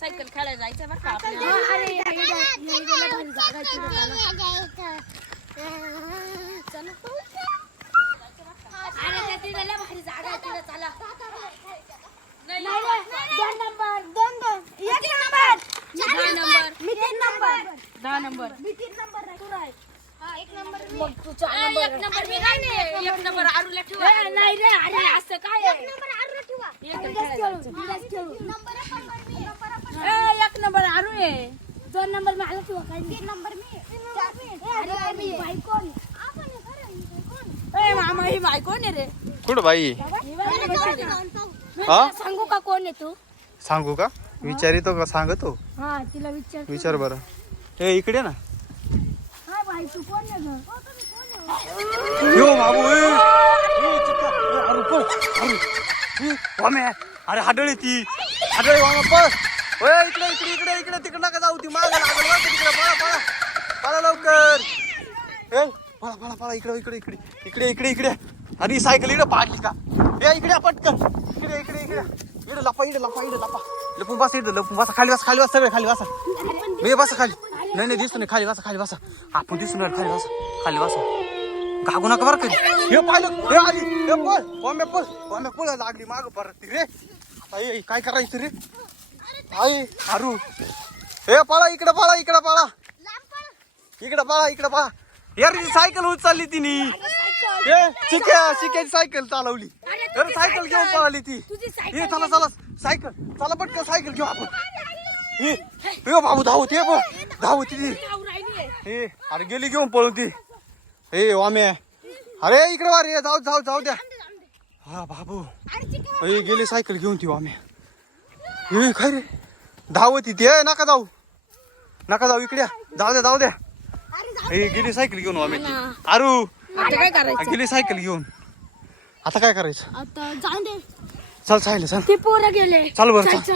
Cycle खेळायला जायचं बरं का आपल्याला. दहा नंबर एक नंबर आरूला ठेवा. नाही रे, अरे असं काय आहे? एक नंबर आरू आहे. 2 नंबर मला ठेवा. 3 नंबर मी. मामा ही बाई कोण आहे रे? कुठं बाई? हा सांगू का कोण आहे तू? सांगू का? विचारितो का सांगतो? हा तिला विचार. विचार बरं. ए इकडे ना. हा भाई तू कोण आहे ग? यो बाबू अरे हाडळी ती हाडळी वामा पळ. ओय इकडे इकडे इकडे इकडे तिकडे नका जाऊ. ती माग लागल बरं तिकडे. पळा पळा पळा लवकर. ए पळा पळा पळा इकडे इकडे इकडे इकडे इकडे इकडे. अरे सायकल इकडे पाडली का? ए इकडे पटकन इकडे इकडे इकडे इकडे लपा इकडे लपा इकडे लपा. लपून बसा इकडे लपून बसा. खाली बसा खाली बसा सगळे खाली बसा. मी बसा खाली. नाही नाही दिसतो नाही. खाली बसा खाली बसा. आपण दिसून खाली बसा खाली बसा. गागू नका बरं कधी. हे पाहिलं हे आली हे पळ बॉम्बे पळ लागली माग परत रे. आता काय करायचं रे? आई हारू हे पळा इकडे पळा इकडे पळा इकडे पळा इकडे पळा. यार सायकल होत चालली तिने. हे शिक्याची सायकल चालवली. अरे सायकल घेऊन पळाली ती. हे चला चला सायकल चला पटकन सायकल घेऊ आपण. हे बाबू धावत हे बघ धावत ती. हे अरे गेली घेऊन पळून ती. हे वामे अरे इकडे वार ये जाऊ जाऊ जाऊ द्या. हा बाबू हे गेली सायकल घेऊन ती वामे. हे काय रे धावत ती. नका जाऊ इकडे जाऊ द्या जाऊ द्या. हे गेली सायकल घेऊन वामे ती. आरू काय करायचं? गेली सायकल घेऊन. आता काय करायचं? आता जाऊ दे. चल सायले चल ते पोरं गेले. चल बरं चल.